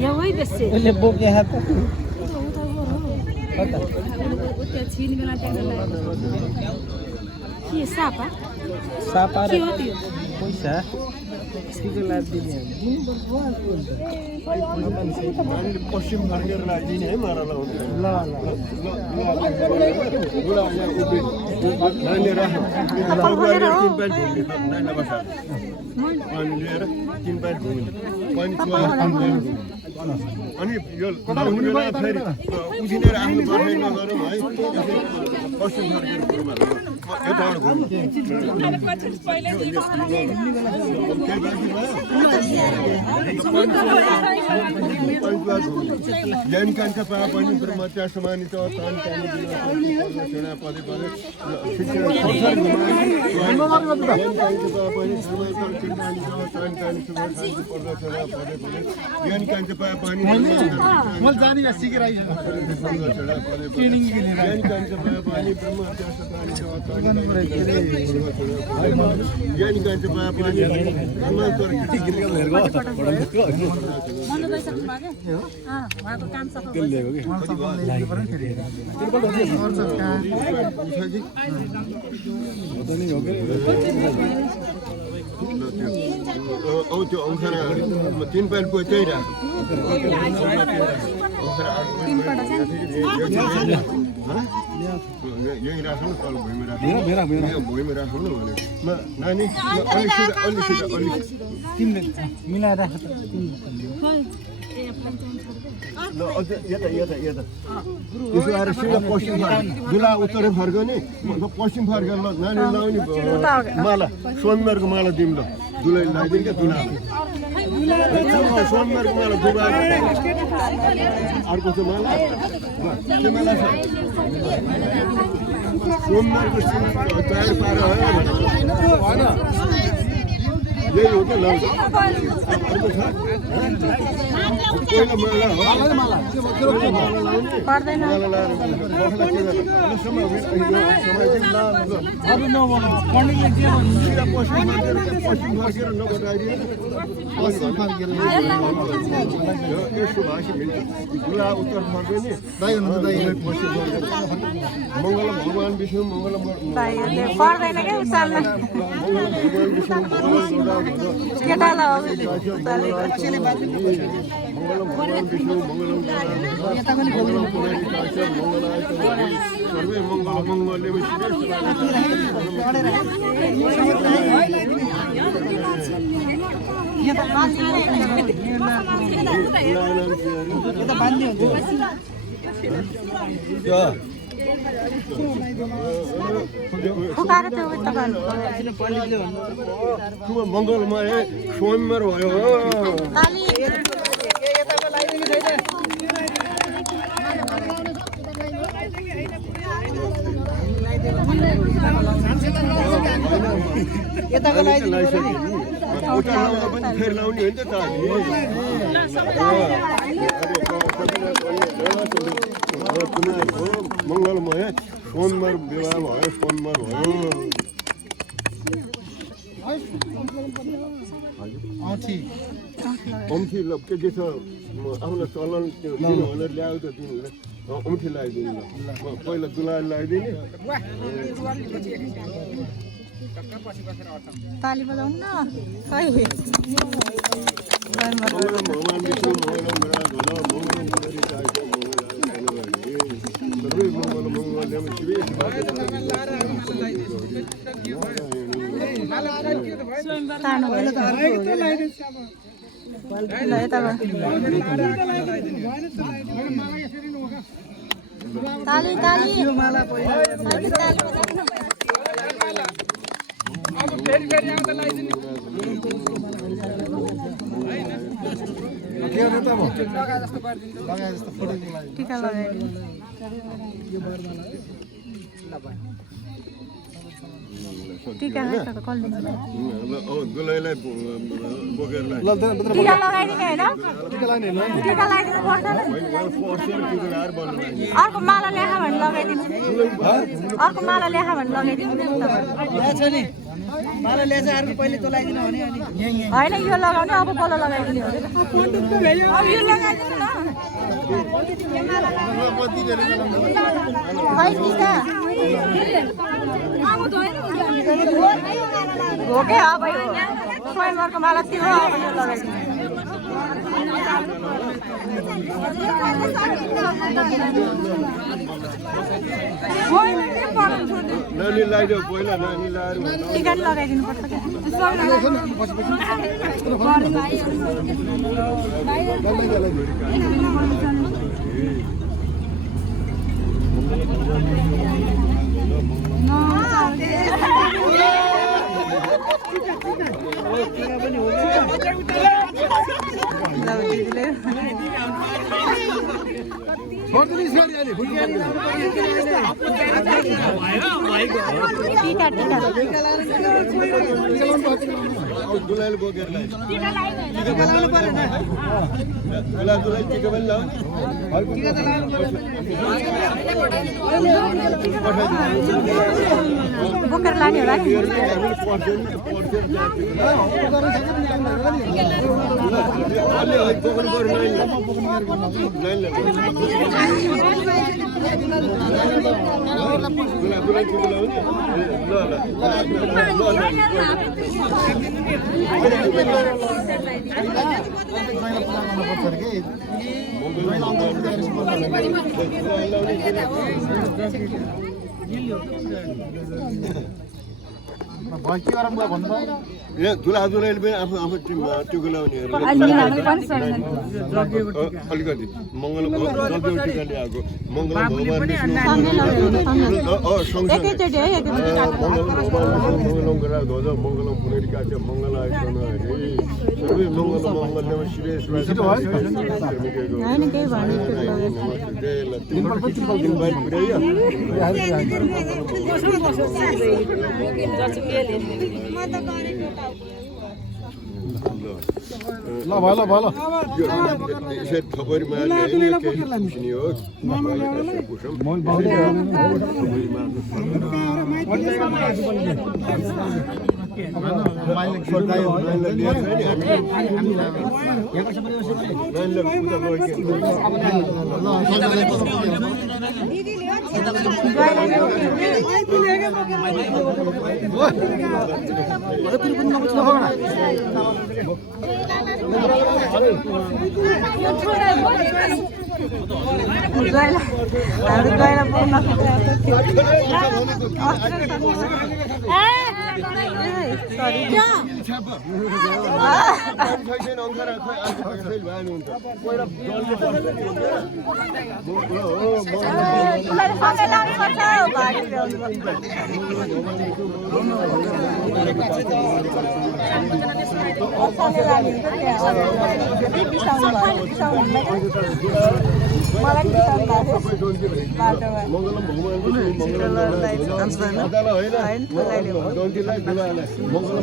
Ya woi besse. Le boke हात के सापा सापा के हो त्यो पैसा सिको लाद दिने दिन पश्चिम फर्केर राखिदिने है मारालाई ल नानी राख्नु पानी लिएर 3 पाइट घुम्ने पानी अनि यो लाउने बेला फेरि उसिनेर आफ्नो बसाइ नगरौँ है पश्चिम फर्केर घुम्नु यताबाट घुम्नु ज्ञान कान्छा पाए पनि ब्रह्मत्या समानित तान पानी दिनु पदे पदे शिक्षा संसार घुमाए ज्ञान कान्छा पाए पनि समानित तान तान सुगर पर्दछ पदे पदे ज्ञान कान्छा पाए पनि म जानी या सिकेर आइ ट्रेनिङ लिएर ज्ञान कान्छा पाए पनि ब्रह्मत्या समानित तान ज्ञान कान्छा पाए पनि ब्रह्मत्या गिरगा हेर्गो मन्द पैसा मागे उहाँको काम सफल ल्याएको के औ त्यो औंसर 3 पाइल को चाहिरा यही राख्नु तल भुइँमा राख्नु भुइँमा राख्नु भने नानी अलि तिमीले मिलाएर राख ल अझ यता त्यसो आएर सिधा पश्चिम जुला उत्तरै फर्क्यो नि पश्चिम फर्केर ल नानी लाउने माला सोमबारको माला दिउँ ल दुलै लगाइदिउँ क्या दुला सोमबारको माला दुबा अर्को चाहिँ माला के माला छ सोमबारको तयार पार होइन यही हो क्या लाउँछ अर्को छ मंगल भगवान विष्णु मंगल पर्दैन के उचाल्न केटाला हो मंगलम भगवान विष्णु मंगलम सर्वे मंगल मंगले मंगलमय सोमवार भयो फेरि लाउने हो नि त मंगलमय सोमवार विवाह भयो सोमवार भयो औँठी ल के छ आफूलाई चलन दिनु भनेर ल्यायो त दिनुलाई औँठी लगाइदिनु ल पहिला दुला लगाइदिने ताली बजाउनु न खै भगवान विष्णु मंगलम सर्वे मंगल मंगलम शिवे ताली ताली टीका लगाइदिनु टीका दुलैलाई बोकेर टीका लगाइदिने होइन टीका लगाइदिनु पर्दैन अर्को माला ल्याखा भने लगाइदिनु अर्को माला ल्याखा भने लगाइदिनु होइन यो लगाउने अब बल्ल लगाइदिने हो अब यो लगाइदिनु न हो क्या अब स्वयंवरको माला थियो अब यो लगाइदिनु नानी लगाइदेऊ पहिला नानी लगाएर टिकट लगाइदिनु पर्छ दुलाइले बोकेर दुलाई टिका पनि लाउने बोकेर लाने होला दुला दुलाइले पनि आफू आफू टिका लाउनेहरू अलिकति मङ्गल टिका ल्याएको मङ्गल भगवान मङ्गलम गरेर ध्वज मङ्गलम पुनेरिका छ मङ्गलाय सर्वे मङ्गल मङ्गलम शिवे ल भयो भयो थपरीमा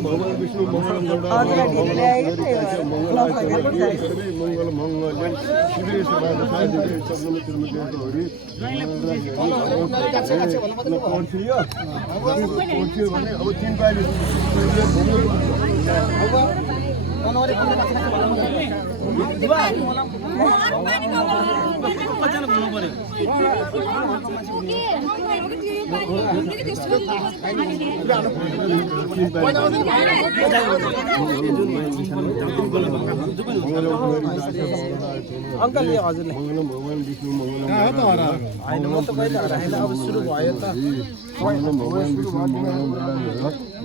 भगवान विष्णु मङ्गलम मङ्गल मङ्गल शिवे भने अब तीन पाइले अंकल ये हजुरले मङ्गलम भगवान विष्णु मङ्गलम हैन म त पहिले हराइला अब सुरु भयो त मङ्गलम भगवान विष्णु मङ्गलम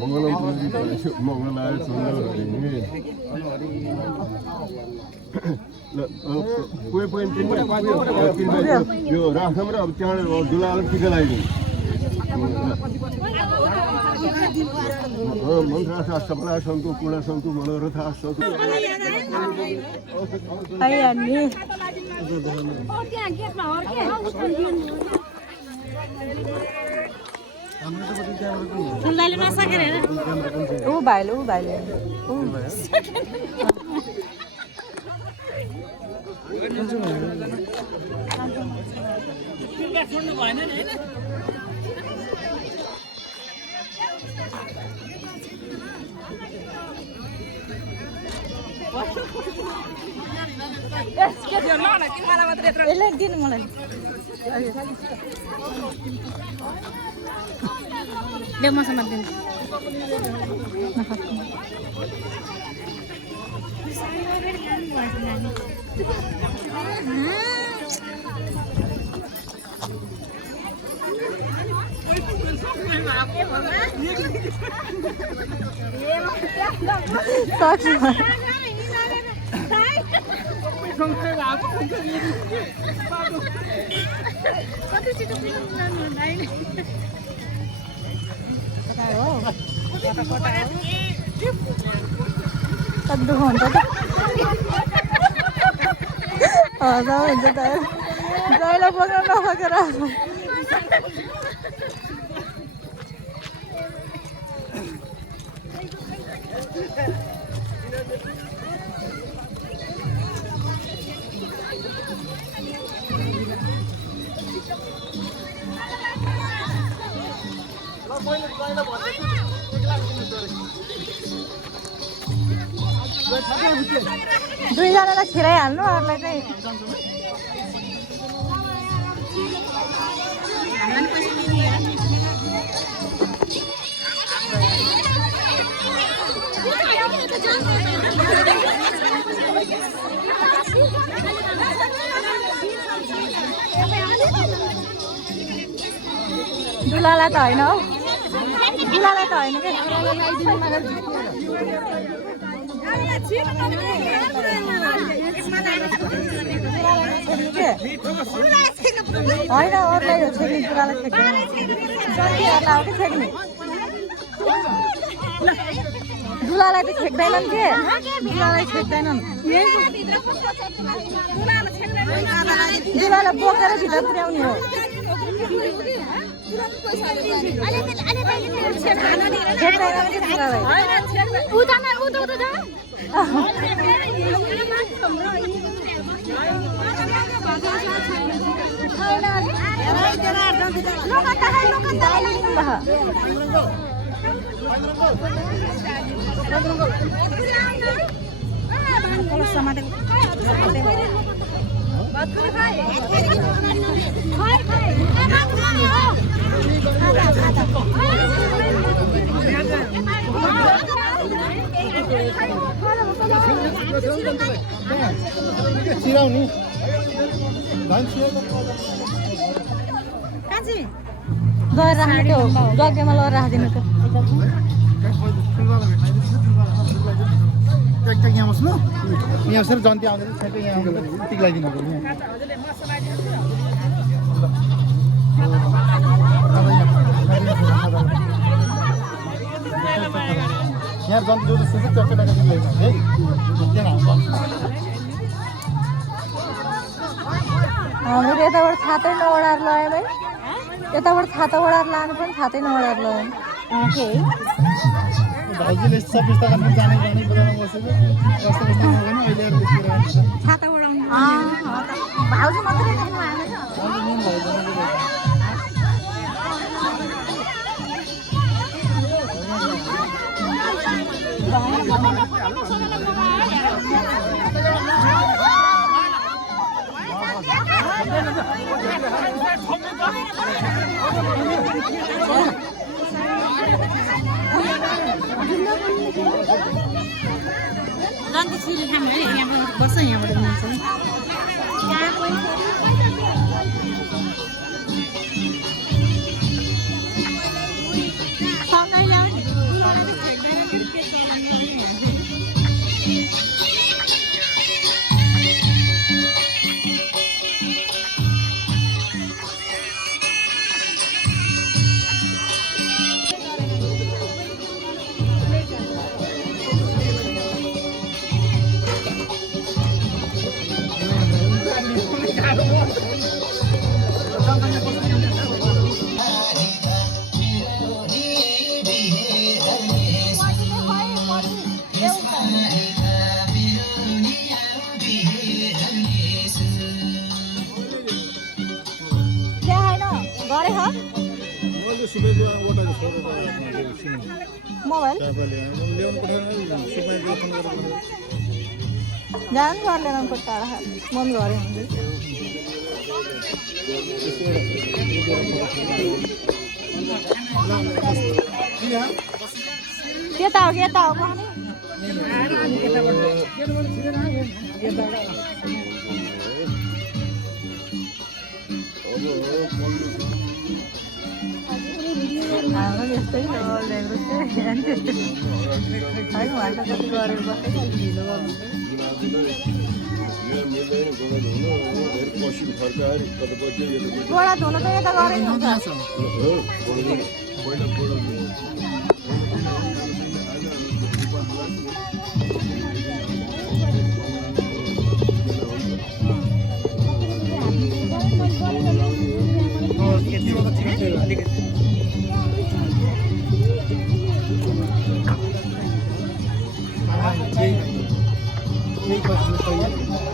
मङ्गलम मङ्गलाय सुन्दर कोही पोइन्ट यो राख्छौँ र अब त्यहाँबाट दुलाएर टिका लगाइदिउँ मन्त्रा सपना सन्तु पूर्ण सन्तु मनोरथा सन्तु यसलाई दिनु मलाई देऊ मसँग दिनु कद्दू हुन्छ त हुन्छ त जहिले बोल्न नसकेर दुईजनालाई छिराइहाल्नु अरूलाई चाहिँ दुलालाई त होइन हौ दुलालाई त होइन के होइन अरूलाई छेक्ने दुलालाई छेक्दैन छेक्ने दुलालाई त छेक्दैनन् के दुलालाई छेक्दैनन् दुलालाई बोकेर भित्र पुर्याउने हो चिराउनु गएर राख्नु त्यो जग्गामा लगेर राखिदिनु त यहाँ बस्नु यहाँ सर जन्ती आउँदैन ठ्याक्कै यहाँ आउँदैन टिक लगाइदिनु पर्यो यहाँ जन्ती जो जस्तो चाहिँ चक्कै लगाइदिनु है हामीले यताबाट छातै नओढाएर लगायौँ है यताबाट छाता ओढाएर लानु पनि छातै नओढाएर लगायौँ भाइजीले सब पुस्तक जाने बजारमा बसेको कस्तो कस्तो नगर्नु अहिले छाता ओढाउनु भाउजू मात्रै खानु जन्ती छिरी खानु है यहाँबाट बस्छ यहाँबाट मिल्छ मोबाइल जानु पर्दैन उनको टाढा मन गऱ्यो भने के त हो हाम्रो यस्तै हो ल्याङ्ग्रो चाहिँ त्यस्तै होइन उहाँले कति गरेर बसेको ढिलो गर्नु गोडा धुनु त यता गरेकै यही